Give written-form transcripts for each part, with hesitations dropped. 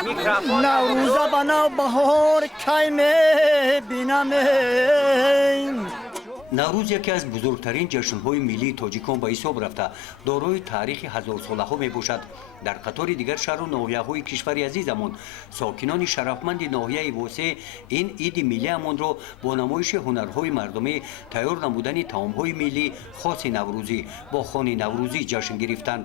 نوروزا بنا بهار کی میبینم. наврӯз яке аз бузургтарин ҷашнҳои миллии тоҷикон ба ҳисоб рафта дорои таърихи ҳазорсолаҳо мебошад. дар қатори дигар шаҳру ноҳияҳои кишвари азизамон сокинони шарафманди ноҳияи восеъ ин иди миллиамонро бо намоиши ҳунарҳои мардумӣ тайёр намудани таомҳои миллӣ хоси наврӯзӣ бо хони наврӯзӣ ҷашн гирифтанд.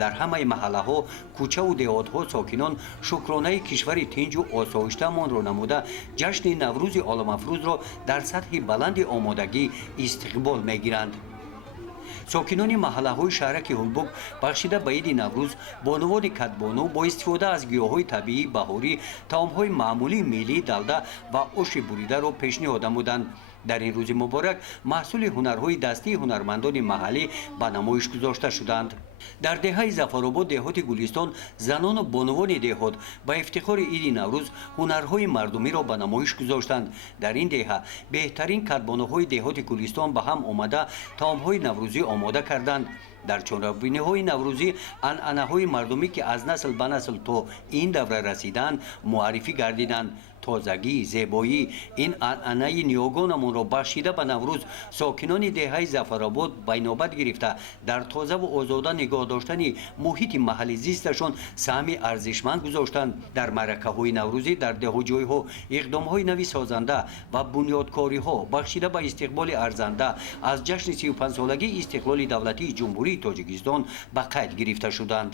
дар ҳамаи маҳаллаҳо кӯчаву деҳотҳо сокинон шукронаи кишвари тинҷу осоиштаамонро намуда ҷашни наврӯзи оламафрӯзро дар сатҳи баланди омодагӣ истиқбол мегиранд. сокинони маҳаллаҳои шаҳраки ҳулбуг бахшида ба иди наврӯз бо нуводи кадбону бо истифода аз гиёҳҳои табиии баҳорӣ таомҳои маъмулии миллӣ далда ва оши буридаро пешниҳод намуданд. дар ин рӯзи муборак маҳсули ҳунарҳои дастии ҳунармандони маҳаллӣ ба намоиш гузошта шуданд. дар деҳаи зафаробод деҳоти гулистон занону бонувони деҳот ба ифтихори иди наврӯз ҳунарҳои мардумиро ба намоиш гузоштанд. дар ин деҳа беҳтарин кадбонуҳои деҳоти гулистон ба ҳам омада таомҳои наврӯзӣ омода карданд. дар чорабиниҳои наврӯзӣ анъанаҳои мардумӣ ки аз насл ба насл то ин давра расиданд муаррифӣ гардиданд. тозагӣ зебоӣ ин анъанаи ниёгонамонро бахшида ба наврӯз сокинони деҳаи зафаробод байнобат гирифта дар тозаву озода нигоҳ доштани муҳити маҳалли зисташон саҳми арзишманд гузоштанд. дар маъракаҳои наврӯзӣ дар деҳоҷойҳо иқдомҳои нави созанда ва бунёдкориҳо бахшида ба истиқболи арзанда аз ҷашни 35-солагии истиқлоли давлатии ҷумҳурии тоҷикистон ба қайд гирифта шуданд.